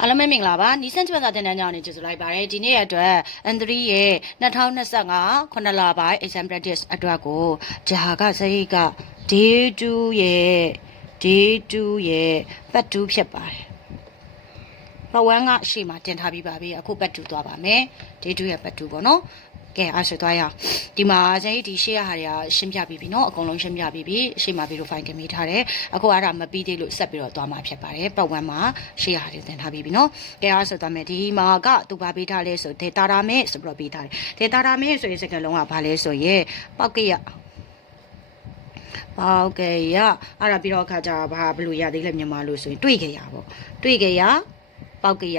အားလုံးပဲမင်္ဂလာပါနီစန်ချပတ်သာတင်တန်းကြောင်းနေကြိုဆိုလိုက်ပါတယ်ဒီနေ့အတွက် N3 ရဲ့2025ခုနှစ်လပိုင်း exam practice အတွက်ကိုဂျာကစရိတ်က day 2ရဲ့ day 2ရဲ့ပတ်2ဖြစ်ပါတယ်ဘဝန်းကအရှိမတင်ထားပြီးပါပြီအခုပတ်2သွားပါမယ် day 2ရဲ့ပတ်2ပေါ့နော် ကဲအားဆိုသွားရအောင်ဒီမှာဇိတ်ဒီရှေ့ရဟာတွေကရှင်းပြပြီးပြီเนาะအကုန်လုံးရှင်းပြပြီးပြီရှေ့မှာဗီဒီယိုဖိုင်တင်ပေးထားတယ်အခုအဲ့ဒါမပြီးသေးလို့ဆက်ပြီးတော့သွားမှာဖြစ်ပါတယ်ပတ်ဝန်းမှာရှေ့ရဟာတွေတင်ထားပြီးပြီเนาะကဲအားဆိုသွားမယ်ဒီမှာကသူပါပေးထားလဲဆိုဒေတာရာမဲဆိုပြီးတော့ပေးထားတယ်ဒေတာရာမဲဆိုရင်စကလုံးကဘာလဲဆိုရင်ပောက်ကရပေါက်ကရအဲ့ဒါပြီးတော့အခါကျတော့ဘာဘယ်လိုရသေးလဲမြန်မာလို့ဆိုရင်တွေ့ကြရပေါ့တွေ့ကြရ ပေါက်ကရ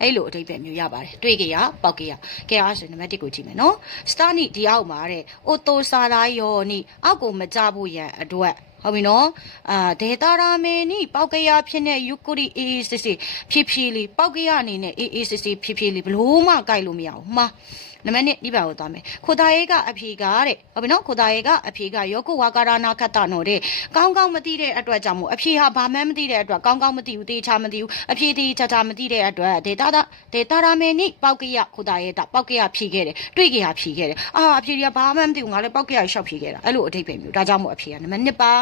အဲ့လိုအတိတ်ပဲမျိုးရပါတယ်တွေ့ကြရပေါက်ကရကဲအားဆိုနံပါတ်1ကိုကြည့်မယ်နော်စတာနိဒီအောက်မှာတဲ့အိုတိုဆာလာယောနိအောက်ကိုမကြဖို့ရန်အတွက်ဟုတ်ပြီနော်အာဒေတာရာမေနိပောက်ကရဖြစ်တဲ့ယူကရီအေးစစ်စစ်ဖြည်းဖြည်းလေးပောက်ကရအနေနဲ့အေးအေးစစ်စစ်ဖြည်းဖြည်းလေးဘလို့မှကြိုက်လို့မရဘူးမှား နံပါတ်1ဒီပါကိုသွားမယ်ခိုတာရေးကအဖြေကတဲ့ဟုတ်ပြီနော်ခိုတာရေးကအဖြေကယောကုဝါကာရနာခတ္တနော်တဲ့ကောင်းကောင်းမသိတဲ့အတွက်ကြောင့်မို့အဖြေဟာဘာမှမသိတဲ့အတွက်ကောင်းကောင်းမသိဘူးတေချာမသိဘူးအဖြေတေချာချာမသိတဲ့အတွက်ဒေတာဒေတာရာမေနိပောက်ကရခိုတာရေးတာပောက်ကရဖြေခဲ့တယ်တွေ့ကြရဖြေခဲ့တယ်အာအဖြေကဘာမှမသိဘူးငါလည်းပောက်ကရရှောက်ဖြေခဲ့တာအဲ့လိုအထိပ္ပယ်မျိုးဒါကြောင့်မို့အဖြေကနံပါတ်1ပါ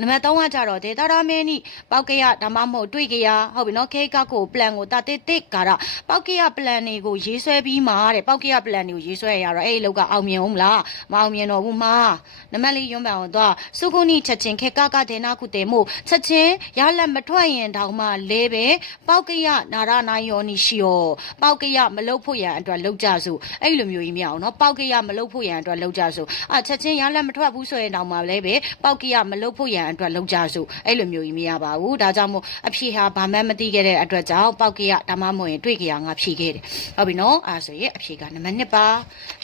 နံပါတ်3ကကြတော့ဒေတာရာမင်းနိပောက်ကရဒါမှမဟုတ်တွေ့ကြရဟုတ်ပြီနော်ခေကကို plan ကိုတတိတိကာရပောက်ကရ plan တွေကိုရေးဆွဲပြီးမှတဲ့ပောက်ကရ plan တွေကိုရေးဆွဲရတော့အဲ့ဒီလောက်ကအောင်မြင်အောင်မလားမအောင်မြင်တော့ဘူးမနံပါတ်4ရွံ့ပန်အောင်တော့စုခုနိချက်ချင်းခေကကဒေနာကုတေမို့ချက်ချင်းရလက်မထွက်ရင်တောင်မှလဲပဲပောက်ကရနာရနာယောနိရှိယောပောက်ကရမလုတ်ဖို့ရန်အတွက်လောက်ကြစို့အဲ့လိုမျိုးကြီးမရအောင်နော်ပောက်ကရမလုတ်ဖို့ရန်အတွက်လောက်ကြစို့အချက်ချင်းရလက်မထွက်ဘူးဆိုရင်တောင်မှလဲပဲပောက်ကရမလုတ်ဖို့ရန်အတွက်လောက်ကြစို့အဲ့လိုမျိုးကြီးမရပါဘူးဒါကြောင့်မို့အဖြေဟာဘာမှမသိခဲ့တဲ့အတွက်ကြောင့်ပောက်ကရဒါမှမဟုတ်ရင်တွေ့ကြရငါဖြေခဲ့တယ်ဟုတ်ပြီနော်အဲဆိုရင်အဖြေကနံပါတ်1ပါ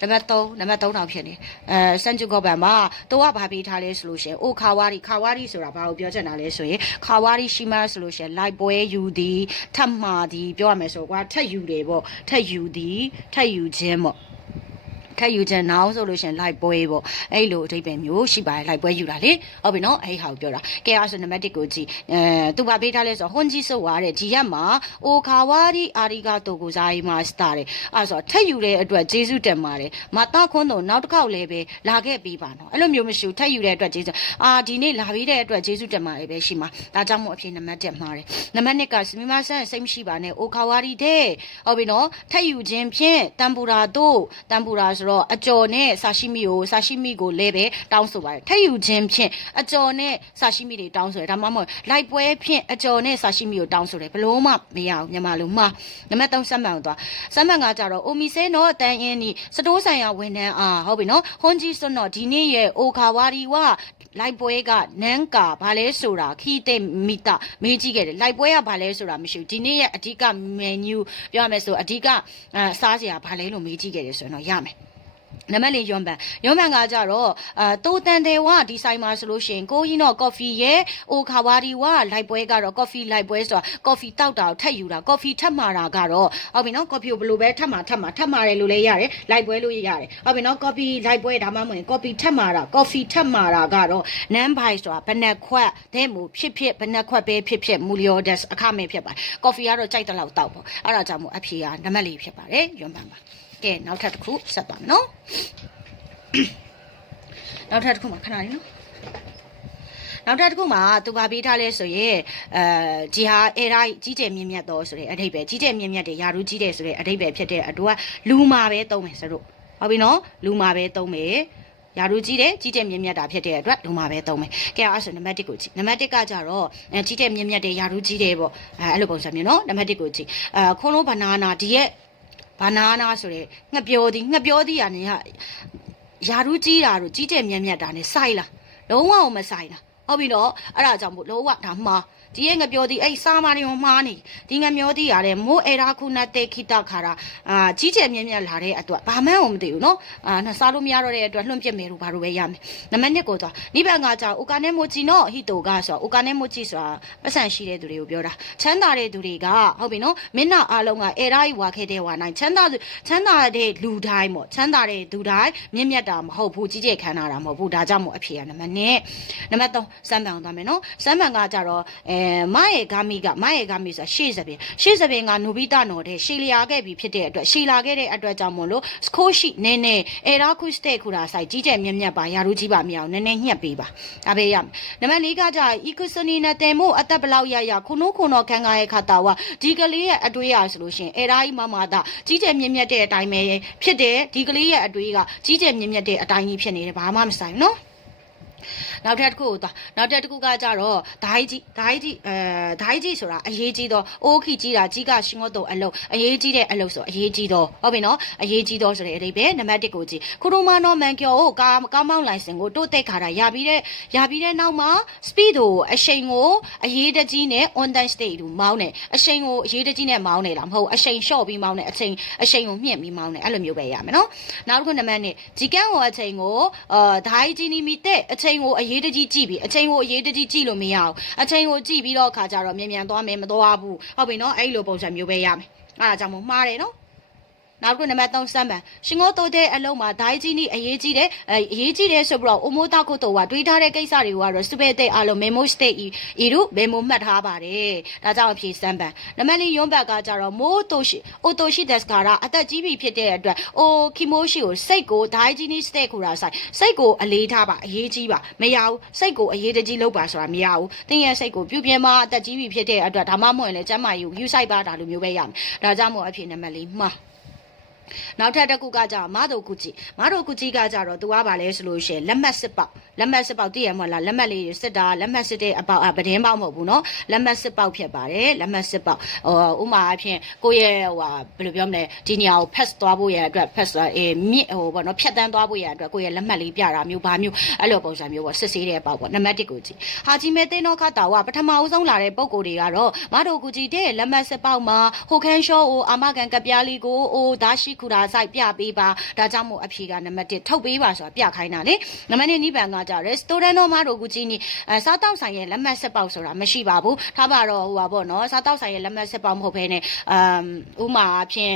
နံပါတ်3နံပါတ်3တောင်ဖြစ်နေအဲစန်ဂျူကောဘန်မှာတော့ကဘာပေးထားလဲဆိုလို့ရှိရင်အိုခါဝါရီခါဝါရီဆိုတာဘာကိုပြောချင်တာလဲဆိုရင်ခါဝါရီရှိမှဆိုလို့ရှိရင်လိုက်ပွဲယူသည်ထပ်မှာသည်ပြောရမယ်ဆိုကွာထက်ယူတယ်ပေါ့ထက်ယူသည်ထက်ယူခြင်းပေါ့ ထက်ယူခြင်းနောက်ဆိုလို့ရှရင်လိုက်ပွဲပေါ့အဲ့လိုအဓိပ္ပာယ်မျိုးရှိပါတယ်လိုက်ပွဲယူတာလေဟုတ်ပြီနော်အဲ့ဟာကိုပြောတာကဲအဲ့ဆိုနံပါတ်1ကိုကြည့်အဲသူဘာပေးထားလဲဆိုတော့ဟွန်ကြီးဆိုွားတဲ့ဒီရက်မှာအိုခါဝါရီအာရီဂါတိုကိုဇာယီမာစတာတယ်အဲ့ဆိုထက်ယူတဲ့အတွက်ဂျေစုတင်ပါတယ်မတာခွန်းတော့နောက်တစ်ခေါက်လည်းပဲလာခဲ့ပြီးပါနော်အဲ့လိုမျိုးမရှိဘူးထက်ယူတဲ့အတွက်ဂျေစုအာဒီနေ့လာပြီးတဲ့အတွက်ဂျေစုတင်ပါတယ်ပဲရှိမှာဒါကြောင့်မို့အဖြစ်နံပါတ်1မှားတယ်နံပါတ်2ကစမီမာဆန်စိတ်မရှိပါနဲ့အိုခါဝါရီတဲ့ဟုတ်ပြီနော်ထက်ယူခြင်းဖြင့်တမ်ပူရာတို့တမ်ပူရာဆိုတော့အကျော်နဲ့ဆာရှိမီကိုဆာရှိမီကိုလည်းပဲတောင်းဆိုပါတယ်ထက်ယူခြင်းဖြင့်အကျော်နဲ့ဆာရှိမီတွေတောင်းဆိုတယ်ဒါမှမဟုတ်လိုက်ပွဲဖြင့်အကျော်နဲ့ဆာရှိမီကိုတောင်းဆိုတယ်ဘလို့မှမရဘူးမြန်မာလိုမှားနံပါတ်3ဆက်မှန်ကိုသွားဆက်မှန်ကကြတော့အိုမီဆဲနော်အတန်အင်းနီစတိုးဆိုင်ရာဝန်ထမ်းအားဟုတ်ပြီနော်ဟွန်ဂျီစွန်းတော့ဒီနေ့ရဲ့အိုခါဝါရီဝလိုက်ပွဲကနန်းကာဘာလဲဆိုတာခီးတဲ့မီတာမေးကြည့်ခဲ့တယ်လိုက်ပွဲကဘာလဲဆိုတာမရှိဘူးဒီနေ့ရဲ့အဓိကမန်နူပြောရမယ်ဆိုအဓိကအာစားစရာဘာလဲလို့မေးကြည့်ခဲ့တယ်ဆိုရင်တော့ရမယ် နံပါတ်လေးယွန်ပန်ယွန်ပန်ကကြတော့အာတိုတန်တယ်ဝဒီဆိုင်မှာဆိုလို့ရှိရင်ကိုကြီးတော့ကော်ဖီရဲ့အိုခါဝါဒီဝလိုက်ပွဲကတော့ကော်ဖီလိုက်ပွဲဆိုတာကော်ဖီတောက်တာကိုထက်ယူတာကော်ဖီထက်မှာတာကတော့ဟုတ်ပြီနော်ကော်ဖီကိုဘယ်လိုပဲထက်မှာထက်မှာထက်မှာတယ်လို့လည်းရတယ်လိုက်ပွဲလို့ရတယ်ဟုတ်ပြီနော်ကော်ဖီလိုက်ပွဲဒါမှမဟုတ်ရင်ကော်ဖီထက်မှာတာကော်ဖီထက်မှာတာကတော့နန်းဘိုင်ဆိုတာဘယ်နှခွက်တဲ့မူဖြစ်ဖြစ်ဘယ်နှခွက်ပဲဖြစ်ဖြစ်မူလီယိုဒက်အခမဲ့ဖြစ်ပါတယ်ကော်ဖီကတော့ကြိုက်တဲ့လောက်တောက်ပေါ့အဲ့ဒါကြောင့်မို့အဖြေကနံပါတ်လေးဖြစ်ပါတယ်ယွန်ပန်ပါ ကဲနောက်ထပ်တစ်ခုဆက်ပါမယ်နော်နောက်ထပ်တစ်ခုမှခဏလေးနော်နောက်ထပ်တစ်ခုမှာသူကပေးထားလဲဆိုရင်အဲဒီဟာအဲရာကြီးကျယ်မြင့်မြတ်တော့ဆိုတဲ့အဓိပ္ပာယ်ကြီးကျယ်မြင့်မြတ်တယ်ယာရူးကြီးတယ်ဆိုတဲ့အဓိပ္ပာယ်ဖြစ်တဲ့အတူကလူမာပဲသုံးမယ်ဆိုတော့ဟုတ်ပြီနော်လူမာပဲသုံးမယ်ယာရူးကြီးတယ်ကြီးကျယ်မြင့်မြတ်တာဖြစ်တဲ့အတွက်လူမာပဲသုံးမယ်ကဲအဲ့ဆိုနံပါတ်1ကိုကြည့်နံပါတ်1ကကြတော့အဲကြီးကျယ်မြင့်မြတ်တယ်ယာရူးကြီးတယ်ပေါ့အဲအဲ့လိုပုံစံမျိုးနော်နံပါတ်1ကိုကြည့်အဲခွန်းလုံးဘနာနာဒီရဲ့ ဘနာနာဆိုတဲ့ငှက်ပြောသည်ငှက်ပြောသည်ကနေကယာရူးကြီးတာတို့ကြီးတဲ့မြက်မြက်တာနဲ့စိုက်လားလုံးဝမစိုက်လားဟုတ်ပြီနော်အဲ့ဒါကြောင့်မို့လုံးဝဒါမှား ဒီရဲ့ငပြောသည်အဲ့စာမာတွေမှားနေဒီငမျောသည်ရတယ်မိုးအေရာခုနတေခိတခါရာအာကြီးကျယ်မြက်မြက်လာတဲ့အတွက်ဘာမှန်းမသိဘူးနော်အာနှစားလို့မရတော့တဲ့အတွက်လွှင့်ပြစ်မယ်လို့ဘာလို့ပဲရမယ်နံပါတ်1ကိုသွားနိဗ္ဗာန်ကကြောင့်ဥကာနေမိုချီနော်ဟိတိုကဆိုဥကာနေမိုချီဆိုတာပတ်စံရှိတဲ့သူတွေကိုပြောတာချမ်းသာတဲ့သူတွေကဟုတ်ပြီနော်မင်းနာအားလုံးကအေရာကြီးဝါခဲ့တဲ့ဝါနိုင်ချမ်းသာချမ်းသာတဲ့လူတိုင်းပေါ့ချမ်းသာတဲ့သူတိုင်းမြင့်မြတ်တာမဟုတ်ဘူးကြီးကျယ်ခမ်းနာတာမဟုတ်ဘူးဒါကြောင့်မို့အဖြေကနံပါတ်1နံပါတ်3စမ်းပန်သွားမယ်နော်စမ်းပန်ကကြတော့အဲမရဲ့ဂါမီကမရဲ့ဂါမီဆိုတာရှေ့စပင်ရှေ့စပင်ကနူဘီတာနော်တဲ့ရှေလျာခဲ့ပြီဖြစ်တဲ့အတွက်ရှေလာခဲ့တဲ့အတွက်ကြောင့်မို့လို့စကိုရှိနည်းနည်းအဲရာခုစတဲ့ခူတာဆိုင်ကြီးကျယ်မြက်မြက်ပါယာရူကြီးပါမရအောင်နည်းနည်းညှက်ပေးပါဒါပဲရမယ်နံပါတ်၄ကကြအီကူစနီနဲ့တဲမို့အသက်ဘလောက်ရရခုနိုးခုနောခံကားရဲ့ခါတာဝဒီကလေးရဲ့အတွေးရဆိုလို့ရှင်အဲရာကြီးမမတာကြီးကျယ်မြက်မြက်တဲ့အတိုင်းပဲဖြစ်တယ်ဒီကလေးရဲ့အတွေးကကြီးကျယ်မြက်မြက်တဲ့အတိုင်းကြီးဖြစ်နေတယ်ဘာမှမဆိုင်ဘူးနော် နောက်ထပ်တစ်ခုကိုသွားနောက်ထပ်တစ်ခုကကြတော့ဓာကြီးဓာကြီးအဲဓာကြီးဆိုတာအရေးကြီးတော့အိုးခိကြီးတာကြီးကရှင်ငတ်တော့အလုတ်အရေးကြီးတဲ့အလုတ်ဆိုအရေးကြီးတော့ဟုတ်ပြီနော်အရေးကြီးတော့ဆိုတဲ့အဓိပ္ပာယ်နံပါတ်1ကိုကြည့်ခရိုမာနော်မန်ကျော်ကိုကာကားမောင်းလိုင်စင်ကိုတိုးတက်ခါတာရပြီးတဲ့ရပြီးတဲ့နောက်မှာ speed ကိုအရှိန်ကိုအရေးတကြီးနဲ့ on time state ကိုမောင်းတယ်အရှိန်ကိုအရေးတကြီးနဲ့မောင်းနေလားမဟုတ်အရှိန်လျှော့ပြီးမောင်းတယ်အချိန်အရှိန်ကိုမြင့်ပြီးမောင်းတယ်အဲ့လိုမျိုးပဲရမယ်နော်နောက်တစ်ခုနံပါတ်2ဂျီကန်ကိုအချိန်ကိုအာဓာကြီးနီမီတဲ့အချိန်ကိုအရေးတကြီးကြည့်ပြီးအချိန်ကိုအရေးတကြီးကြည့်လို့မရအောင်အချိန်ကိုကြည့်ပြီးတော့ခါကြတော့မြန်မြန်သွားမယ်မသွားဘူးဟုတ်ပြီနော်အဲ့လိုပုံစံမျိုးပဲရမယ်အဲ့ဒါကြောင့်မို့မှားတယ်နော် နောက်တစ်ခုနံပါတ်3စမ်းပန်ရှင်ငိုတိုတဲ့အလုံးမှာဒိုင်းကြီးနီအရေးကြီးတယ်အဲအရေးကြီးတယ်ဆိုပြီးတော့အိုမိုတာကိုတိုကတွေးထားတဲ့ကိစ္စတွေကိုကတော့စပယ်တဲ့အလုံး memo state ဤတို့ memo မှတ်ထားပါတယ်ဒါကြောင့်အဖြေစမ်းပန်နံပါတ်4ရုံးဘက်ကကြတော့မိုးတိုရှိအိုတိုရှိတက်စကာရာအသက်ကြီးပြီဖြစ်တဲ့အတွက်အိုခီမိုရှိကိုစိတ်ကိုဒိုင်းကြီးနီ state ခူတာဆိုင်စိတ်ကိုအလေးထားပါအရေးကြီးပါမရဘူးစိတ်ကိုအရေးတကြီးလုပ်ပါဆိုတာမရဘူးတင်းရဲ့စိတ်ကိုပြုပြင်မအသက်ကြီးပြီဖြစ်တဲ့အတွက်ဒါမှမဟုတ်ရင်လည်းကျမ်းမာရေးကိုယူဆိုင်ပါတာလိုမျိုးပဲရမယ်ဒါကြောင့်မို့အဖြေနံပါတ်4မှား နောက်ထပ်တစ်ခုကကြတော့မဒိုကူချီမဒိုကူချီကကြတော့သူကပါလဲဆိုလို့ရှိရင်လက်မှတ်စစ်ပေါက်လက်မှတ်စစ်ပေါက်တည်ရမလားလက်မှတ်လေးတွေစစ်တာလက်မှတ်စစ်တဲ့အပေါက်အပဒင်းပေါက်မဟုတ်ဘူးเนาะလက်မှတ်စစ်ပေါက်ဖြစ်ပါတယ်လက်မှတ်စစ်ပေါက်ဟိုဥမာအဖြစ်ကိုယ့်ရဲ့ဟိုဘယ်လိုပြောမလဲဒီနေရာကို pass သွားဖို့ရအတွက် pass အေးမြင့်ဟိုပေါ့เนาะဖြတ်တန်းသွားဖို့ရအတွက်ကိုယ့်ရဲ့လက်မှတ်လေးပြတာမျိုးဘာမျိုးအဲ့လိုပုံစံမျိုးပေါ့စစ်ဆေးတဲ့အပေါက်ပေါ့နံပါတ်1ကိုကြည့်ဟာဂျီမဲတင်းတော့ခတာဝပထမအဆုံးလာတဲ့ပုံကိုယ်တွေကတော့မဒိုကူချီတဲ့လက်မှတ်စစ်ပေါက်မှာဟိုခန်းရှောကိုအာမကန်ကပြားလေးကိုအိုဒါရှိ ခူတာဆိုင်ပြပေးပါဒါကြောင့်မို့အဖြေကနံပါတ်1ထုတ်ပေးပါဆိုတာပြခိုင်းတာလေနံပါတ်2နိဗ္ဗာန်ကကြ restaurant တော့မတို့ကူကြီးနီအဲစားတောက်ဆိုင်ရဲ့လက်မှတ်ဆက်ပေါက်ဆိုတာမရှိပါဘူးထားပါတော့ဟိုပါပေါ့နော်စားတောက်ဆိုင်ရဲ့လက်မှတ်ဆက်ပေါက်မဟုတ်ဘဲနဲ့အမ်ဥမာအဖြစ်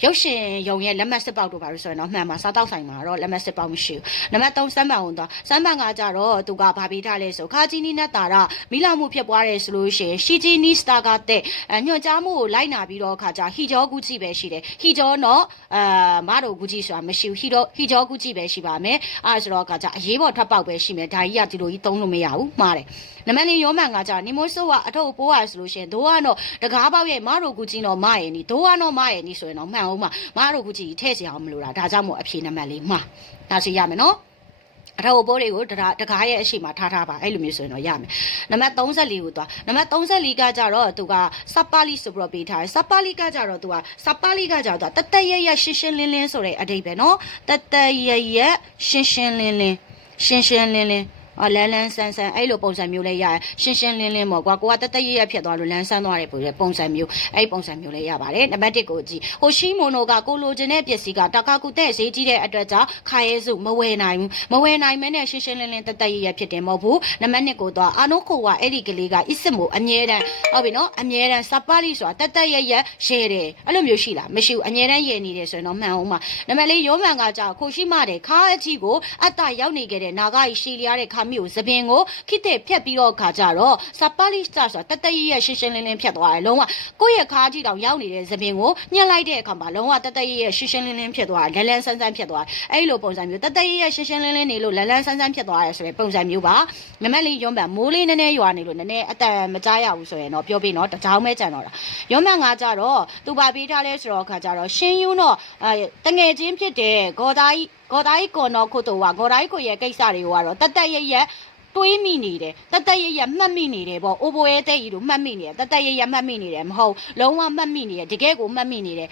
ရုပ်ရှင်ယုံရဲ့လက်မှတ်စစ်ပေါက်တို့ပါလို့ဆိုရင်တော့မှန်ပါစားတောက်ဆိုင်မှာတော့လက်မှတ်စစ်ပေါက်မရှိဘူးနံပါတ်3စမ်းပန်ဝင်သွားစမ်းပန်ကကြတော့သူကဘာပေးထားလဲဆိုခါဂျီနီနဲ့တာရမိလာမှုဖြစ်ပွားတယ်ဆိုလို့ရှိရင်ရှီဂျီနီစတာကတဲ့ညွှန်ကြားမှုကိုလိုက်နာပြီးတော့ခါကြဟီဂျောကူချီပဲရှိတယ်ဟီဂျောတော့အာမတို့ကူချီဆိုတာမရှိဘူးဟီဂျောဟီဂျောကူချီပဲရှိပါမယ်အဲဆိုတော့ခါကြအရေးပေါ်ထွက်ပေါက်ပဲရှိမယ်ဒါကြီးကဒီလိုကြီးသုံးလို့မရဘူးမှားတယ်နမလေးရောမန်ကကြနီမိုးဆိုးကအထုပ်ပိုးရဆိုလို့ရှိရင်ဒိုးကတော့တကားပေါက်ရဲ့မတို့ကူချီတော့မရဲ့နီဒိုးကတော့မရဲ့နီဆိုရင်တော့မှန်အောင်မှာမတို့ကူချီထည့်စီအောင်မလို့လားဒါကြောင့်မို့အဖြေနံပါတ်လေးမှားဒါစီရမယ်နော်အထောက်အပိုးတွေကိုတတကားရဲ့အရှိမထားထားပါအဲ့လိုမျိုးဆိုရင်တော့ရမယ်နံပါတ်34ကိုသွားနံပါတ်34ကကြတော့သူကစပ်ပါလီဆိုပြီးတော့ပေးထားတယ်စပ်ပါလီကကြတော့သူကစပ်ပါလီကကြတော့တတရရရှင်းရှင်းလင်းလင်းဆိုတဲ့အဓိပ္ပာယ်နော်တတရရရှင်းရှင်းလင်းလင်းရှင်းရှင်းလင်းလင်း အော်လန်းလန်းဆန်းဆန်းအဲ့လိုပုံစံမျိုးလေးရတယ်ရှင်းရှင်းလင်းလင်းပေါ့ကွာကိုကတတရရဖြစ်သွားလို့လန်းဆန်းသွားတယ်ပုံပုံစံမျိုးအဲ့ပုံစံမျိုးလေးရပါတယ်နံပါတ်1ကိုကြည့်ဟိုရှိမိုနိုကကိုလိုချင်တဲ့ပစ္စည်းကတကာကူတဲ့ဈေးကြီးတဲ့အတွက်ကြောင့်ခါရဲစုမဝယ်နိုင်ဘူးမဝယ်နိုင်မဲနဲ့ရှင်းရှင်းလင်းလင်းတတရရဖြစ်တယ်မဟုတ်ဘူးနံပါတ်2ကိုတော့အာနိုကိုကအဲ့ဒီကလေးကအစ်စ်မိုအမြဲတမ်းဟုတ်ပြီနော်အမြဲတမ်းစပါလီဆိုတာတတရရရဲတယ်အဲ့လိုမျိုးရှိလားမရှိဘူးအမြဲတမ်းရဲနေတယ်ဆိုရင်တော့မှန်အောင်ပါနံပါတ်4ရုံးမှန်ကကြောင့်ခိုရှိမတဲ့ခါအကြီးကိုအတ္တရောက်နေခဲ့တဲ့နာဂါကြီးရှီလျားတဲ့ခါမိကိုသပင်ကိုခိတဲ့ဖြတ်ပြီးတော့ခါကြတော့စပါလီစတာဆိုတာတတရရရှင်းရှင်းလင်းလင်းဖြတ်သွားတယ်လုံးဝကိုယ့်ရဲ့ခါအကြီးတောင်ရောက်နေတဲ့သပင်ကိုညှက်လိုက်တဲ့အခါမှာလုံးဝတတရရရှင်းရှင်းလင်းလင်းဖြစ်သွားတယ်လန်လန်ဆန်းဆန်းဖြစ်သွားတယ်အဲ့လိုပုံစံမျိုးတတရရရှင်းရှင်းလင်းလင်းနေလို့လန်လန်ဆန်းဆန်းဖြစ်သွားတယ်ဆိုတဲ့ပုံစံမျိုးပါမမက်လေးရုံးပန်မိုးလေးနည်းနည်းရွာနေလို့နည်းနည်းအတန်မကြားရဘူးဆိုရင်တော့ပြောပြီးတော့တကြောင်ပဲကြံတော့တာရုံးပန်ကကြတော့သူပါပေးထားလဲဆိုတော့ခါကြတော့ရှင်းယူတော့အဲတငယ်ချင်းဖြစ်တဲ့ဂေါ်သားကြီးဂေါ်သားကြီးကော်နော်ခုတ်တော့ဂေါ်သားကြီးကိုရဲ့ကိစ္စတွေကိုကတော့တတ်တရရတွေးမိနေတယ်တတ်တရရမှတ်မိနေတယ်ပေါ့အိုဘိုရဲ့တဲ့ကြီးတို့မှတ်မိနေတယ်တတ်တရရမှတ်မိနေတယ်မဟုတ်လုံးဝမှတ်မိနေတယ်တကယ်ကိုမှတ်မိနေတယ်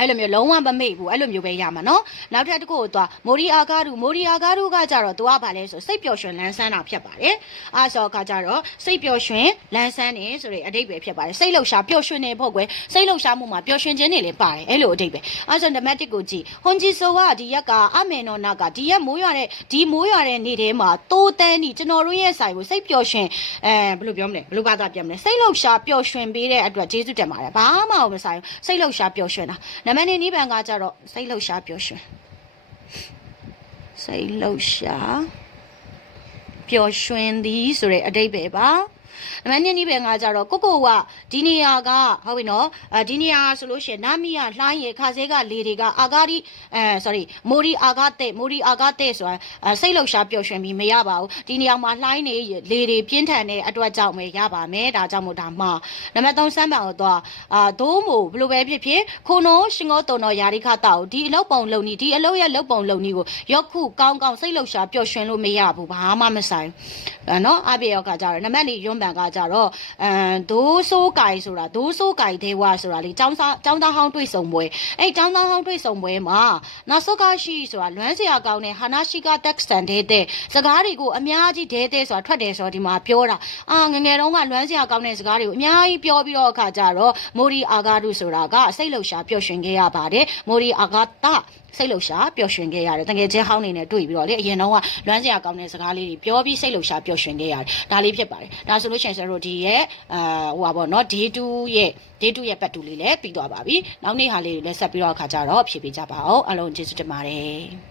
အဲ့လိုမျိုးလုံးဝမမေ့ဘူးအဲ့လိုမျိုးပဲရမှာနော်နောက်ထပ်တစ်ခုကိုသွားမိုရီအာကားဒူမိုရီအာကားဒူကကြတော့သူကဘာလဲဆိုစိတ်ပျော်ရွှင်လန်းဆန်းတာဖြစ်ပါတယ်အားဆိုကကြတော့စိတ်ပျော်ရွှင်လန်းဆန်းနေဆိုတဲ့အတိတ်ပဲဖြစ်ပါတယ်စိတ်လှုပ်ရှားပျော်ရွှင်နေဖို့ကွယ်စိတ်လှုပ်ရှားမှုမှာပျော်ရွှင်ခြင်းတွေလည်းပါတယ်အဲ့လိုအတိတ်ပဲအားဆိုနံပါတ်1ကိုကြည့်ဟွန်ဂျီဆိုကဒီရက်ကအမေနော်နာကဒီရက်မိုးရွာတဲ့ဒီမိုးရွာတဲ့နေ့ထဲမှာတိုးတန်းနေကျွန်တော်တို့ရဲ့ဆိုင်ကိုစိတ်ပျော်ရွှင်အဲဘယ်လိုပြောမလဲဘယ်လိုဘာသာပြန်မလဲစိတ်လှုပ်ရှားပျော်ရွှင်ပေးတဲ့အတွက်ကျေးဇူးတင်ပါတယ်ဘာမှမဆိုင်ဘူးစိတ်လှုပ်ရှားပျော်ရွှင်တာနံပါတ်2နိဗ္ဗာန်ကကြတော့စိတ်လှုပ်ရှားပျော်ရွှင်စိတ်လှုပ်ရှားပျော်ရွှင်သည်ဆိုတဲ့အတိတ်ပဲပါ နံပါတ်2နည်းပဲငါကြတော့ကိုကိုကဒီနေရာကဟုတ်ပြီနော်အဲဒီနေရာဆိုလို့ရှိရင်နာမီယာလှိုင်းရခါစဲကလေတွေကအာဂါဒီအဲ sorry မိုရီအာဂါတဲ့မိုရီအာဂါတဲ့ဆိုတာအဲစိတ်လှုပ်ရှားပျော်ရွှင်ပြီးမရပါဘူးဒီနေရာမှာလှိုင်းနေလေတွေပြင်းထန်တဲ့အတွက်ကြောင့်ပဲရပါမယ်ဒါကြောင့်မို့ဒါမှာနံပါတ်3စမ်းပန်တော့အာဒိုးမို့ဘယ်လိုပဲဖြစ်ဖြစ်ခုနောရှင်ငေါတုံတော်ယာရိခတာကိုဒီအလုပ်ပုံလုံနီဒီအလုပ်ရဲ့လုပ်ပုံလုံနီကိုရောက်ခုကောင်းကောင်းစိတ်လှုပ်ရှားပျော်ရွှင်လို့မရဘူးဘာမှမဆိုင်အဲနော်အပြေရောက်ကကြတော့နံပါတ်4ရွံ့ပန်ကကြတော့အမ်ဒိုးဆိုးကိုင်ဆိုတာဒိုးဆိုးကိုင်သေးဝါဆိုတာလေចောင်းသားចောင်းသားဟောင်းတွေ့ဆုံပွဲအဲ့ចောင်းသားဟောင်းတွေ့ဆုံပွဲမှာနာဆုကရှိဆိုတာလွမ်းစရာကောင်းတဲ့ဟာနာရှိကတက်စတန်တဲ့တဲ့စကားတွေကိုအများကြီးဒဲတဲ့ဆိုတာထွက်တယ်ဆိုတော့ဒီမှာပြောတာအာငငယ်တုန်းကလွမ်းစရာကောင်းတဲ့စကားတွေကိုအများကြီးပြောပြီးတော့အခါကြတော့မိုရီအာဂါဒုဆိုတာကစိတ်လှုပ်ရှားပျော်ရွှင်ခဲ့ရပါတယ်မိုရီအာဂါတာစိတ်လှုပ်ရှားပျော်ရွှင်ခဲ့ရတယ်တကယ်ချင်းဟောင်းနေနဲ့တွေ့ပြီးတော့လေအရင်တော့ကလွမ်းစရာကောင်းတဲ့စကားလေးတွေပြောပြီးစိတ်လှုပ်ရှားပျော်ရွှင်ခဲ့ရတယ်ဒါလေးဖြစ်ပါတယ်ဒါဆို လို့ရှိရင်ဆရာတို့ဒီရဲ့အာဟိုပါပေါ့နော် day 2ရဲ့ day 2ရဲ့ပတ်တူလေးလည်းပြီးသွားပါပြီနောက်နေ့ဟာလေးတွေလည်းဆက်ပြီးတော့အခါကြတော့ဖြည့်ပေးကြပါအောင်အလုံးကျေးဇူးတင်ပါတယ်